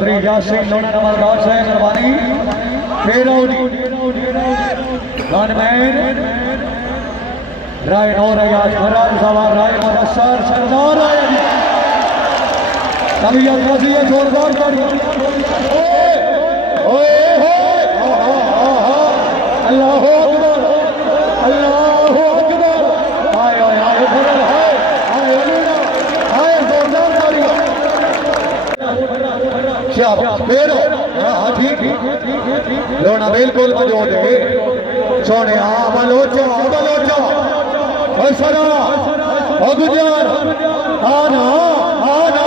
चौधरी यासीन लोना नंबर 10 है मेहरबानी फेरोडी गनमैन राय नौर याज खराब सवार राय मुदस्सर सरदार आया तबीयत राजी है जोरदार कर ओए अल्लाह अकबर अल्लाह अकबर हाय हाय हाय फरल हाय हाय अलीना हाय जोरदार तालियां शाबाश फेरो हां ठीक लोना बिल्कुल मौजूद है सोने बलोचो बलोचो असरा अगुजार आना आना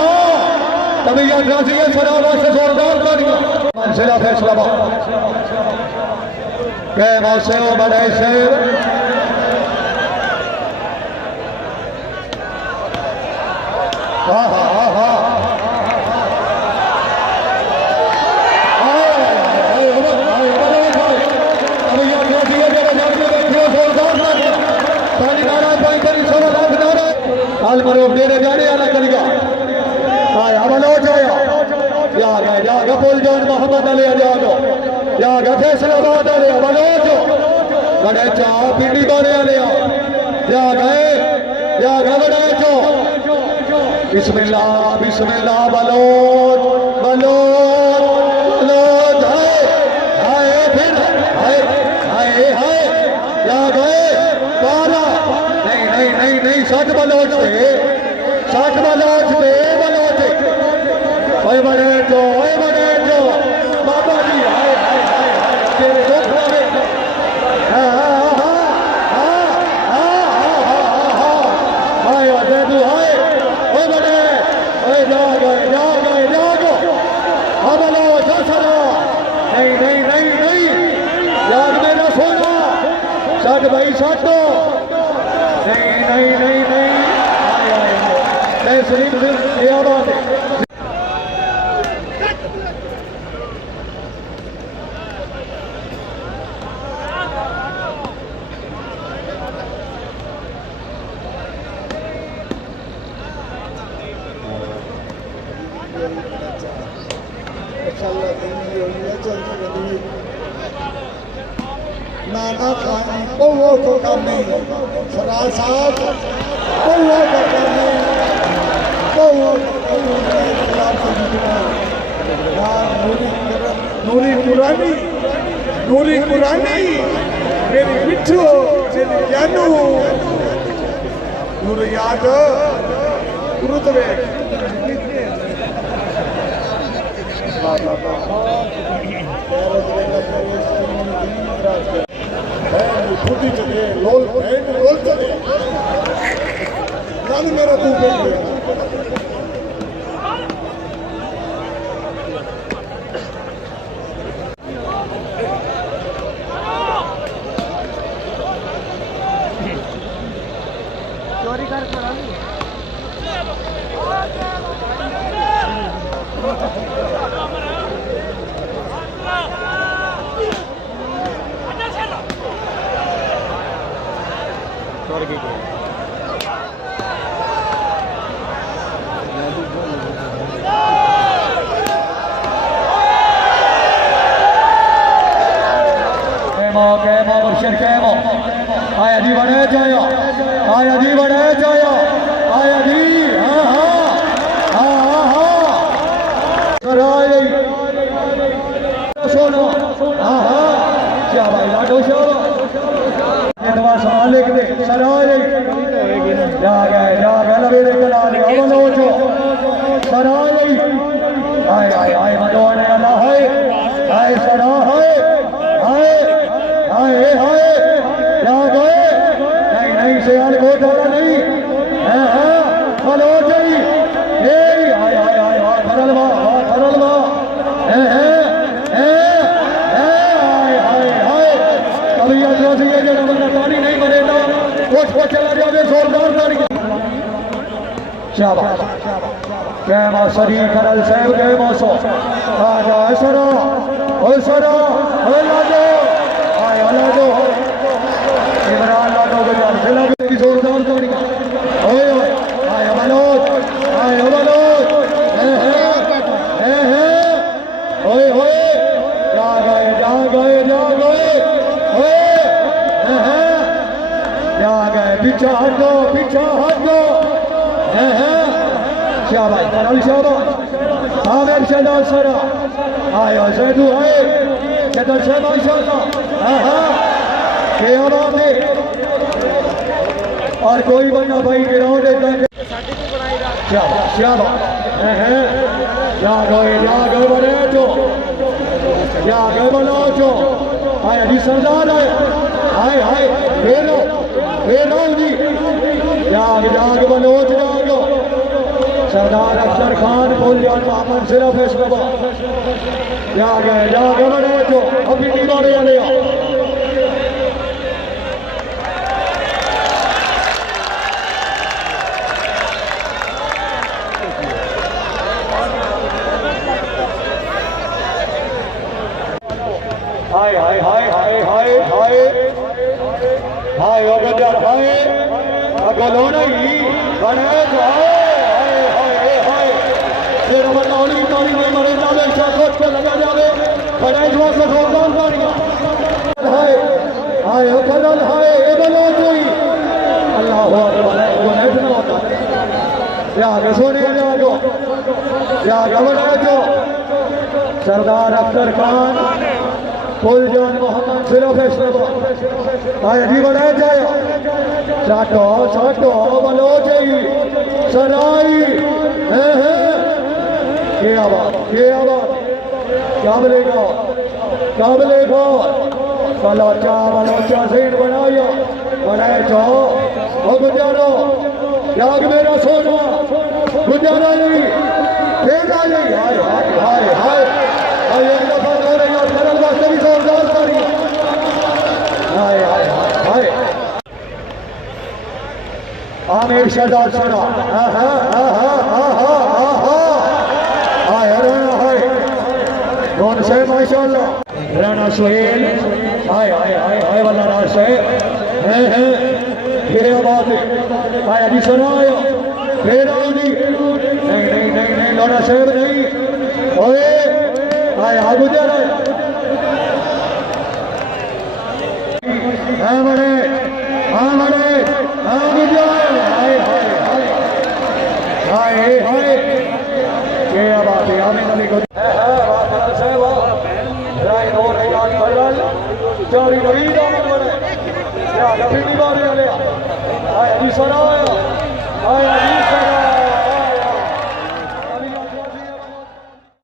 तबीयत राजी है सराबा से जोरदार तालियां मंजिला फैसलाबाद के मौसे बड़े शेर डेरे जाने वाला करिया आया बलोच आया या बोल जान मोहम्मद अली आजाद या फैसलाबाद वाले बलोच बड़े चा पिंडी बारे वाले या गए बड़े चो बिस्मिल्लाह बिस्मिल्लाह बलोच बलोच बलोच हाय फिर हाय हाय हाय या गए पारा नहीं नहीं नहीं नहीं सच बलोच पे सच बलोच पे बलोच ओए बड़े जो बाबा जी हाय हाय हाय हाय तेरे दुख लगे हाय अजय तू हाय ओए बड़े ओए जागो हाँ बलोच सरा नहीं नहीं नहीं नहीं याद मेरा सोना सच भाई सच नहीं नहीं नहीं नहीं नहीं सलीम ये बात है नाना खान बहुओं को काम नहीं फराज साहब बहुओं को काम नहीं नूरी कुरानी मेरी मिठू तेरी जानू नूर याद गुरु तवे खुदी चले रोल चले नानी मेरा तू चोरी कर आया जी बड़े जाया आया जी बड़े जाया आया जी हाँ हाँ हाँ हाँ सराय सोना हाँ हाँ क्या भाई लाडो शाह लिख दे सराय जा गए लवेरे कला अवलोचो सराय आए आए आए मदोने अल्लाह है आए सरा है आए आए आए या गए नहीं नहीं सियाल को डरा नहीं हाँ हाँ मलोच ही आए आए आए धरलवा कभी अजोसी है जो बंदा पानी नहीं मरेगा वो चला जाए जोरदार ताली शाबाश कैमा सरी करल सेव के मौसो आजा सरा ओ सरा ओ लाजो आया लाजो इमरान लाजो के जान जिला भी जोरदार ताली ओए आया बलोच पीछा हट दो, पीछा हट दो। शाबाश कराल, शाबाश आमिर शहजाद सरा। आया जैदू है शहजाद से माशाल्लाह। क्या बात है। और कोई बंदा भाई ग्राउंड शाबाश शाबाश। या गए बने जो, या गए बनो जो। आया जी सरदार है। हाय हाय फेरो जी। जाग बलोच जागो। सरदार अख्तर खान बोल जान मोहम्मद सिर्फ इस्लामा। जाग बनो जो अभी नहीं मारे लिया। हाय हाय हाय हाय हाय हाय हाय अगर यार हाय अगर लो नहीं बने तो हाय हाय हाय फिर हम नौली में मरे जावे शाखोट पे लगा जावे बड़े जुआ से ठोकर मारिया। हाय हाय अगर हाय ये बोलो कोई अल्लाह अकबर वो नहीं सुना होता। या सोने जागो, या गवना जो सरदार अख्तर खान फुल जान मोहम्मद सिर्फ इस्लामा। आया जी बढ़ाया जाए चाटो चाटो बलो जाई सराई। क्या बात क्या बोलेगा बलोचा सेठ बनाया बनाए जाओ। और गुजारो याग मेरा सोना गुजारा नहीं फेंका नहीं। हाय हाय हाय हाय एक दफा हो रही और सरल वास्ते भी जोरदार करी। हाय हाय हाय आमिर शहजाद सरा। कौन से माशाल्लाह राणा सुहेल। हाय हाय हाय हाय वाला रास है फिर बात आया जी सुनाया फिर जी नहीं लोना साहब नहीं ओए आया गुजरा बड़े हाय हाय हाय हाय क्या बात है। आमिर अली को चारी बड़ी दामन बने या लफी बारे आया जी सरा आया जी सरा।